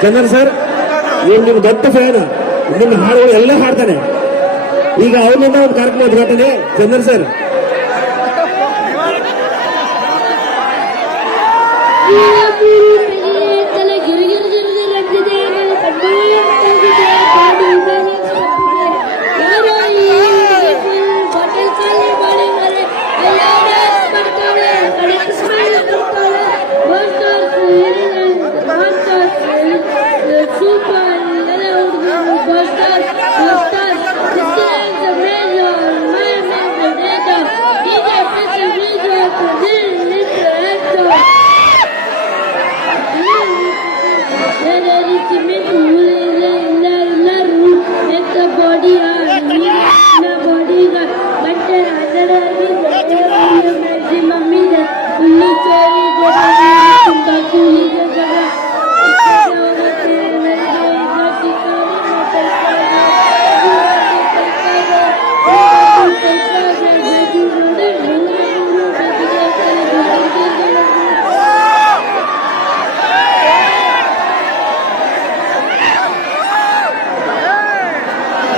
Chandan sir ನಿಮ್ ದೊಡ್ಡ fan, ನಿಮ್ಮ ಹಾಡುಗಳು ಎಲ್ಲ ಹಾಡ್ತಾನೆ. ಈಗ ಅವನಿಂದ ಒಂದು ಕಾರ್ಯಕ್ರಮ ಉದ್ಘಾಟನೆ. ಚಂದನ್ ಸರ್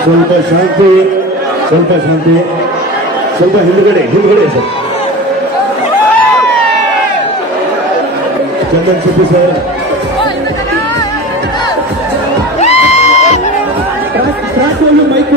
ಸ್ವಲ್ಪ ಶಾಂತಿ, ಸ್ವಲ್ಪ ಶಾಂತಿ, ಸ್ವಲ್ಪ ಹಿಂದ್ಗಡೆ ಸರ್. ಚಂದನ್ ಸುಬ್ಬಿ ಸರ್, ಮೈಕ್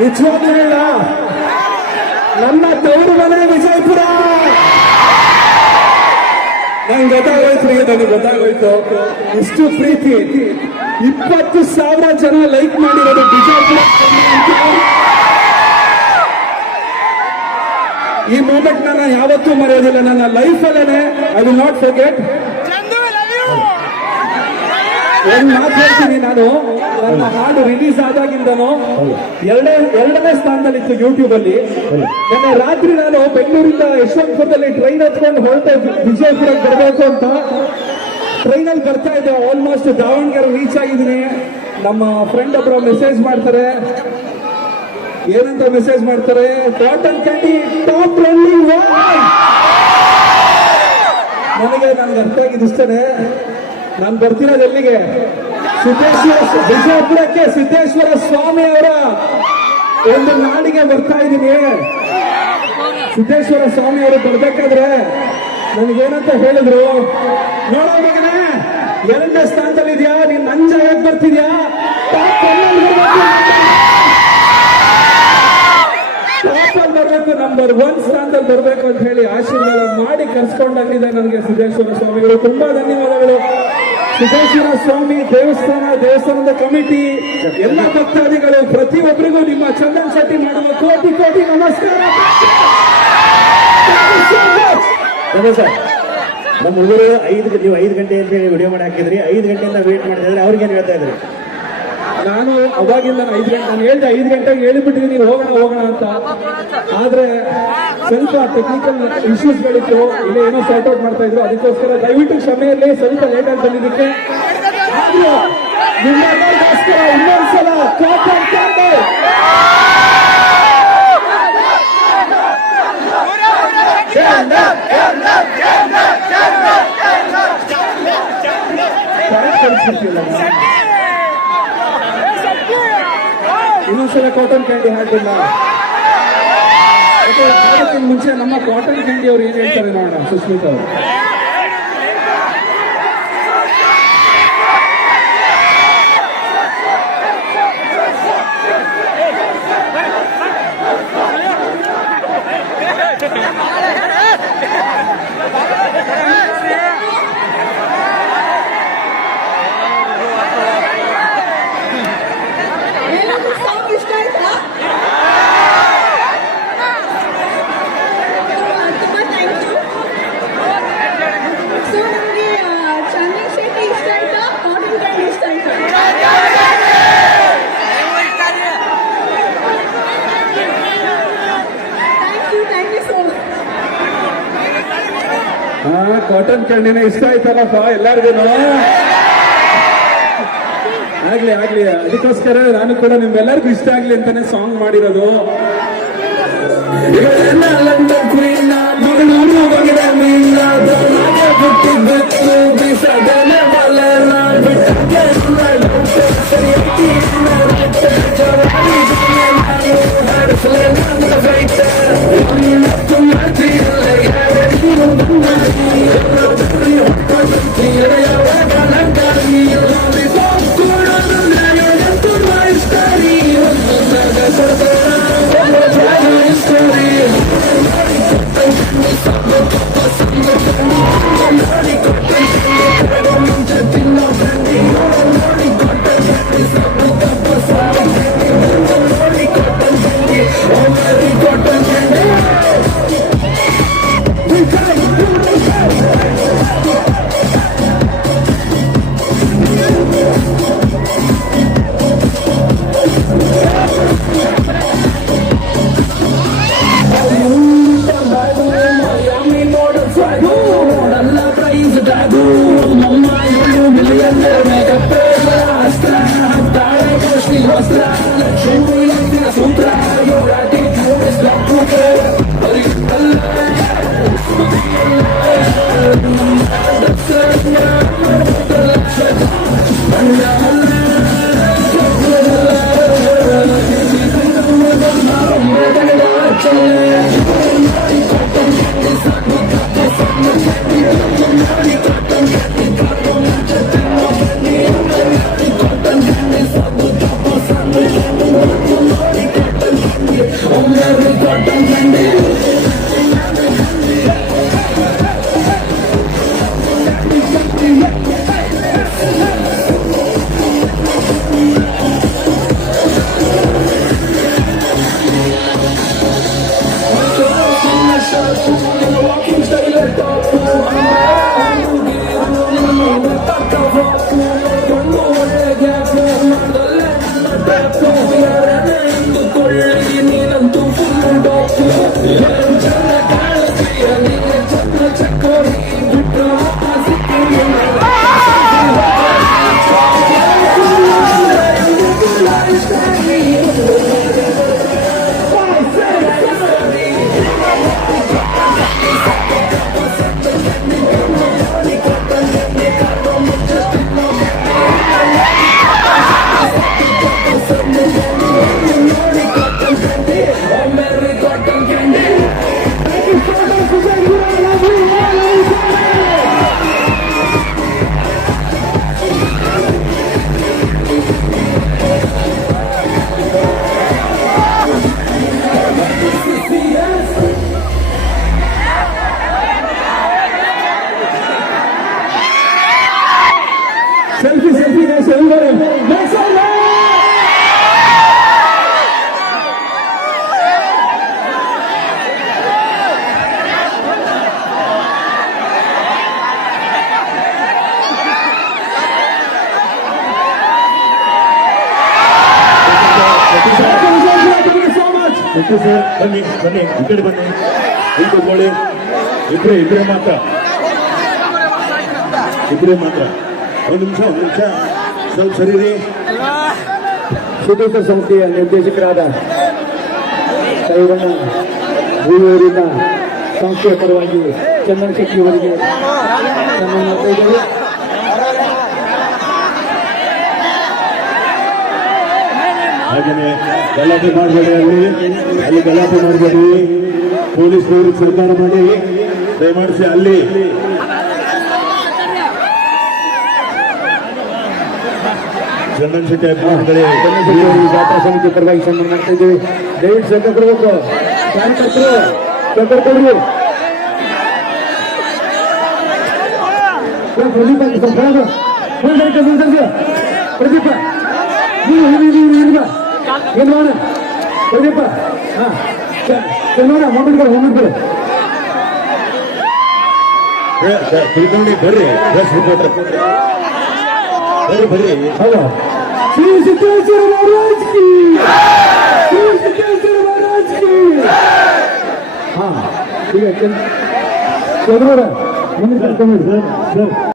ನಿಜವಾಗ್ಲೂ ಹೇಳ, ನನ್ನ ತವರು ಮನೆ ವಿಜಯಪುರ. ನನಗೆ ಗೊತ್ತಾಗೋಯ್ತು ಇಷ್ಟು ಪ್ರೀತಿ. 20,000 ಜನ ಲೈಕ್ ಮಾಡಿರೋದು ವಿಜಯಪುರ. ಈ ಮೂಮೆಂಟ್ ನಾನು ಯಾವತ್ತೂ ಮರೆಯೋದಿಲ್ಲ. ನನ್ನ ಲೈಫ್ ಅಲ್ಲೇನೆ ಐ ವಿಲ್ ನಾಟ್ ಫರ್ಗೆಟ್. ಒಂದ್ ಮಾತು ಹೇಳ್ತೀನಿ ನಾನು. ನನ್ನ ಹಾಡು ರಿಲೀಸ್ ಆದಾಗಿಂದನು ಎರಡನೇ ಸ್ಥಾನದಲ್ಲಿತ್ತು ಯೂಟ್ಯೂಬ್ ಅಲ್ಲಿ. ನನ್ನ ರಾತ್ರಿ ನಾನು ಬೆಂಗಳೂರಿಂದ ಯಶವಂತಪುರದಲ್ಲಿ ಟ್ರೈನ್ ಹತ್ಕೊಂಡು ಹೊರಟೆ ವಿಜಯಪುರಕ್ಕೆ ಬರಬೇಕು ಅಂತ. ಟ್ರೈನಲ್ಲಿ ಬರ್ತಾ ಇದ್ದೆ, ಆಲ್ಮೋಸ್ಟ್ ದಾವಣಗೆರೆ ರೀಚ್ ಆಗಿದ್ದೀನಿ. ನಮ್ಮ ಫ್ರೆಂಡ್ ಒಬ್ಬರು ಮೆಸೇಜ್ ಮಾಡ್ತಾರೆ. ಏನಂತ ಮೆಸೇಜ್ ಮಾಡ್ತಾರೆ? Cotton candy top running. ನನಗೆ ಅರ್ಥ ಆಗಿದ್ದು ಇಷ್ಟನೇ. ನಾನು ಬರ್ತಿರೋದು ಎಲ್ಲಿಗೆ? ವಿಜಯಪುರಕ್ಕೆ ಸಿದ್ದೇಶ್ವರ ಸ್ವಾಮಿ ಅವರ ಒಂದು ನಾಡಿಗೆ ಬರ್ತಾ ಇದ್ದೀನಿ. ಸಿದ್ದೇಶ್ವರ ಸ್ವಾಮಿ ಅವರು ಬರ್ಬೇಕಾದ್ರೆ ನನಗೇನಂತ ಹೇಳಿದ್ರು, ನೋಡೋ ಮಗನೇ, 2ನೇ ಸ್ಥಾನದಲ್ಲಿ ಇದೆಯಾ, ನೀನ್ ನಂಜ ಹೇಗ್ ಬರ್ತಿದ್ಯಾ, ಟಾಪ್ ಅಲ್ಲಿ ಬರ್ಬೇಕು, ನಂಬರ್ 1 ಸ್ಥಾನದಲ್ಲಿ ಬರ್ಬೇಕು ಅಂತ ಹೇಳಿ ಆಶೀರ್ವಾದ ಮಾಡಿ ಕರ್ಸ್ಕೊಂಡಂಗಿದೆ ನನಗೆ ಸಿದ್ದೇಶ್ವರ ಸ್ವಾಮಿಗಳು. ತುಂಬಾ ಧನ್ಯವಾದಗಳು. ಸಿದ್ದೇಶ್ವರ ಸ್ವಾಮಿ ದೇವಸ್ಥಾನದ ಕಮಿಟಿ, ಎಲ್ಲ ಭಕ್ತಾದಿಗಳು, ಪ್ರತಿಯೊಬ್ಬರಿಗೂ ನಿಮ್ಮ ಚಂದನ್ ಶೆಟ್ಟಿ ಮಾಡುವ ಕೋಟಿ ಕೋಟಿ ನಮಸ್ಕಾರ. ಸರ್, ನಮ್ಮ ಹುಡುಗರು ನೀವು 5 ಗಂಟೆ ಅಂತ ಹೇಳಿ ವಿಡಿಯೋ ಮಾಡಿ ಹಾಕಿದ್ರಿ. 5 ಗಂಟೆಯಿಂದ ವೇಟ್ ಮಾಡ್ತಾ ಇದ್ರೆ ಅವ್ರಿಗೆ ಏನ್ ಹೇಳ್ತಾ ಇದ್ರಿ? ನಾನು ಅವಾಗಿಂದ 5 ಗಂಟೆ ನಾನು ಹೇಳ್ದೆ, 5 ಗಂಟೆಗೆ ಹೇಳಿಬಿಟ್ಟಿದ್ದೀನಿ ಹೋಗೋಣ ಅಂತ. ಆದ್ರೆ ಸ್ವಲ್ಪ ಟೆಕ್ನಿಕಲ್ ಇಶ್ಯೂಸ್ಗಳಿತ್ತು, ಇಲ್ಲಿ ಏನೋ ಸಾರ್ಟ್ ಔಟ್ ಮಾಡ್ತಾ ಇದ್ರು. ಅದಕ್ಕೋಸ್ಕರ ದಯವಿಟ್ಟು ಕ್ಷಮೆಯಲ್ಲಿ ಸ್ವಲ್ಪ ಲೇಟ್ ಆಗಿ ಬಂದಿದ್ದಕ್ಕೆ. ಆದ್ರೂ ನಿಮ್ಮೆಲ್ಲರಿಗೋಸ್ಕರ ಇನ್ನೊಂದ್ಸಲ ಕಾಟನ್ ಕ್ಯಾಂಡಿ ಇನ್ನೊಂದ್ಸಲ ಕಾಟನ್ ಕ್ಯಾಂಡಿ ಹಾಡಿಲ್ಲ. ಮುಂಚೆ ನಮ್ಮ ಕಾಟನ್ ಕ್ಯಾಂಡಿ ಅವ್ರು ಏನ್ ಹೇಳ್ತಾರೆ ನೋಡೋಣ. ಸುಸ್ಮಿತಾ ಅವರು ಕಾಟನ್ ಕ್ಯಾಂಡಿನೇ ಇಷ್ಟ ಆಯ್ತಲ್ಲಪ್ಪ ಎಲ್ಲರಿಗೂ. ಆಗ್ಲಿ ಅದಕ್ಕೋಸ್ಕರ ನಾನು ಕೂಡ ನಿಮ್ಮೆಲ್ಲರಿಗೂ ಇಷ್ಟ ಆಗ್ಲಿ ಅಂತಾನೆ ಸಾಂಗ್ ಮಾಡಿರೋದು. ಸಿದ್ದು ಸರ್ ಬನ್ನಿ ಬನ್ನಿ ಈ ಕಡೆ ಬನ್ನಿ ಇಲ್ಲಿ ಕೂತ್ಕೊಳ್ಳಿ. ಇಬ್ರೇ ಮಾತ್ರ ಒಂದು ನಿಮಿಷ ಸ್ವಲ್ಪ ಸರಿರಿ. ಸಿದ್ದೇಶ್ವರ ಸಮಿತಿಯ ನಿರ್ದೇಶಕರಾದ ರೇವಣ್ಣ ಭೂವೂರಿನ ಸಂಸ್ಥೆಯ ಪರವಾಗಿ ಚಂದನ್ ಶೆಟ್ಟಿ ಅವರಿಗೆ ಸನ್ಮಾನ ಮಾಡ್ತಾ ಇದ್ದೇವೆ. ಹಾಗೇನೆ ಗಲಾಟೆ ಮಾಡಬೇಡಿ, ಅಲ್ಲಿ ಗಲಾಟೆ ಮಾಡಬೇಡಿ. ಪೊಲೀಸ್ನವ್ರಿಗೆ ಸರ್ಕಾರ ಮಾಡಿ ದಯಮಾಡಿಸಿ ಅಲ್ಲಿ ಚಂದನ್ ಶೆಟ್ಟಿ ಅಭಿಮಾನಿಗಳೇ ಚಂದನ್ ಶೆಟ್ಟಿ ಅವರಿಗೆ ಜಾತ್ರಾ ಸಮಿತಿ ಪರವಾಗಿ ಸನ್ಮಾನ ಮಾಡ್ತಾ ಇದ್ದೇವೆ. ದಯವಿಟ್ಟು ಶ್ರದ್ಧೆ ಕೊಡಬೇಕು. ಕಾರ್ಯಕರ್ತರು ಶ್ರದ್ಧೆ ಕೊಡ್ರಿ. ಪ್ರದೀಪ ಪ್ರದೀಪ ನೀವು ಏನು ಮಾಡ ಪ್ರದೀಪ ನೋಡ ಮೊಮ್ಮಡ್ಗಳು ತಿಳ್ಕೊಂಡು ಬರ್ರಿ ಪ್ರೆಸ್ ರಿಪೋರ್ಟರ್ ಬರ್ರಿ. ಹೌದಾ? ಶ್ರೀ ಸಿದ್ದೇಶ್ವರ ಮಹಾರಾಜ್ ಕಿ, ಶ್ರೀ ಸಿದ್ದೇಶ್ವರ ಮಹಾರಾಜ್ ಕಿ. ಹಾ, ಈಗ ಚಂದ್ರ ಮುಂದೆ ಕರ್ಕೊಂಡು ಸರ್